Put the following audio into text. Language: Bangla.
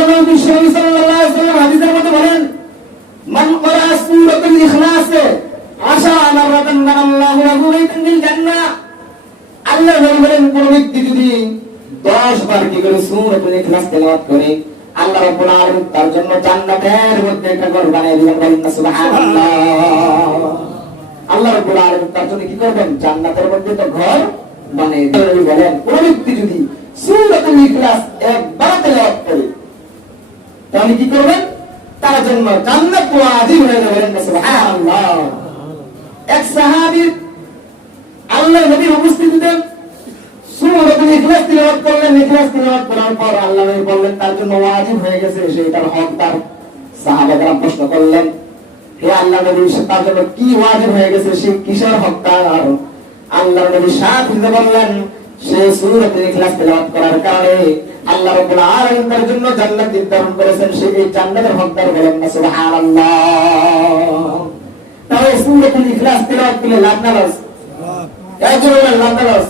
নবী বিশ্বনবী সাল্লাল্লাহু আলাইহি ওয়াসাল্লাম হাদিসের মধ্যে বলেন, মান ক্বারা সূরাতুল ইখলাস আশা মারাতান আল্লাহু লাহু বাইতান ফিল জান্নাহ। আল্লাহ বলেন, কোন ব্যক্তি যদি 10 বার কি করে সূরাতুল ইখলাস তেলাওয়াত করে, আল্লাহ রাব্বুল আলামিন তার জন্য জান্নাতের মধ্যে একটা ঘর বানিয়ে দিবেন। বলেন না সুবহানাল্লাহ। আল্লাহ রাব্বুল আলামিন তার জন্য কি করবেন? জান্নাতের মধ্যে একটা ঘর বানিয়ে দিবেন। বলেন, কোন ব্যক্তি যদি সূরাতুল ইখলাস একবার তেলাওয়াত করে, তাহলে কি করবেন? তার জন্য জান্নাত ওয়াজিব হয়ে যাবে। বলেন না সুবহানাল্লাহ। এক সাহাবী আল্লাহর নবীর উপস্থিতিতে সূরাতুল ইখলাস তিলাওয়াত করলেন। ইখলাস তিলাওয়াত করার পর আল্লাহ নবী বললেন তার জন্য ওয়াজিব হয়ে গেছে, সে তার হকদার। সাহাবারা প্রশ্ন করলেন, হে আল্লাহর নবী, তার জন্য কি ওয়াজিব হয়ে গেছে, সে কিসের হকদার? আল্লাহর নবী সাথে বললেন, সে সূরাতুল ইখলাস তিলাওয়াত করার কারণে আল্লাহ রাব্বুল আলামিন তার জন্য জান্নাত নির্ধারণ করেছেন, সে এই জান্নাতের হকদার। বলেন না সুবহানাল্লাহ। তাহলে সূরাতুল ইখলাস তিলাওয়াত করলে লাভ না লস? একজন বলেন লাভ না লস?